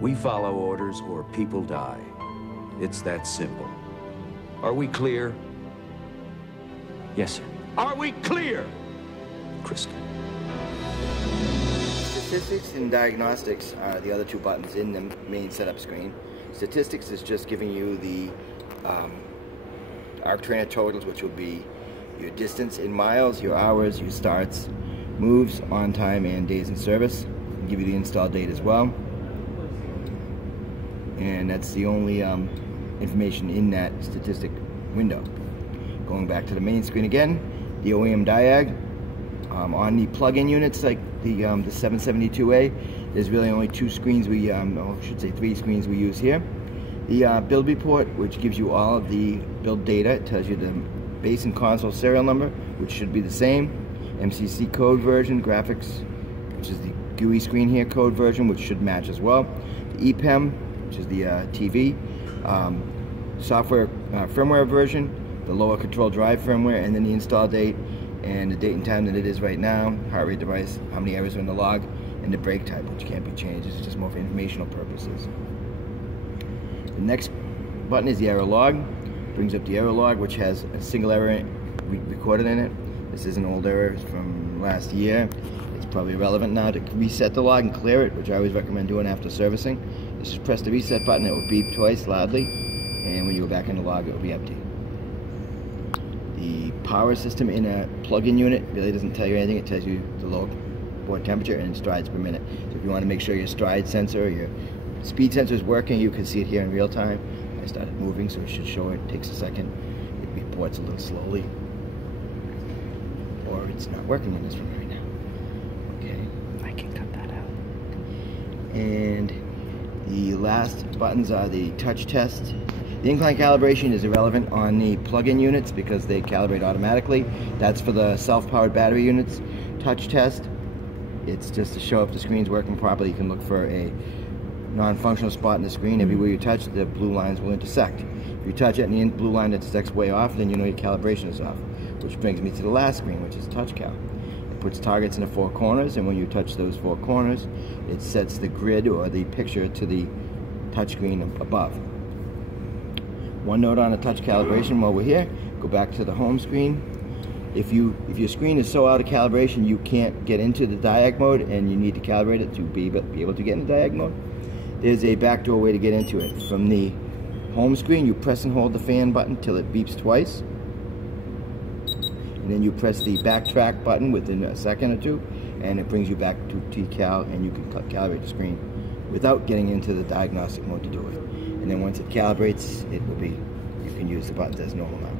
We follow orders or people die. It's that simple. Are we clear? Yes, sir. Are we clear? Crystal. Statistics and diagnostics are the other two buttons in the main setup screen. Statistics is just giving you the Arc Trainer totals, which will be your distance in miles, your hours, your starts, moves, on time, and days in service. I'll give you the install date as well. And that's the only information in that statistic window. Going back to the main screen again, the OEM Diag. On the plug-in units like the 772A, there's really only two screens I should say three screens we use here. The build report, which gives you all of the build data. It tells you the base and console serial number, which should be the same. MCC code version, graphics, which is the GUI screen here, code version, which should match as well. The EPEM, which is the TV, software firmware version, the lower control drive firmware, and then the install date, and the date and time that it is right now, heart rate device, how many errors are in the log, and the brake type, which can't be changed. This is just more for informational purposes. The next button is the error log. Brings up the error log, which has a single error recorded in it. This is an old error from last year. It's probably relevant now to reset the log and clear it, which I always recommend doing after servicing. Just press the reset button, it will beep twice loudly, and when you go back in the log, it will be empty. The power system in a plug-in unit really doesn't tell you anything. It tells you the low board temperature and strides per minute. So if you want to make sure your stride sensor or your speed sensor is working, you can see it here in real time. I started moving, so it should show it. It takes a second. It reports a little slowly. Or it's not working in this room right now. Okay. I can cut that out. And the last buttons are the touch test. The incline calibration is irrelevant on the plug-in units because they calibrate automatically. That's for the self-powered battery units. Touch test, it's just to show if the screen's working properly. You can look for a non-functional spot in the screen. Everywhere you touch, the blue lines will intersect. If you touch it and the blue line intersects way off, then you know your calibration is off. Which brings me to the last screen, which is touch cal. It puts targets in the four corners, and when you touch those four corners, it sets the grid or the picture to the touch screen above. One note on the touch calibration while we're here, go back to the home screen. If your screen is so out of calibration you can't get into the Diag mode and you need to calibrate it to be able to get into Diag mode, there's a backdoor way to get into it. From the home screen, you press and hold the fan button till it beeps twice. And then you press the backtrack button within a second or two, and it brings you back to T-Cal, and you can calibrate the screen without getting into the diagnostic mode to do it. And then once it calibrates, it will be, you can use the buttons as normal now.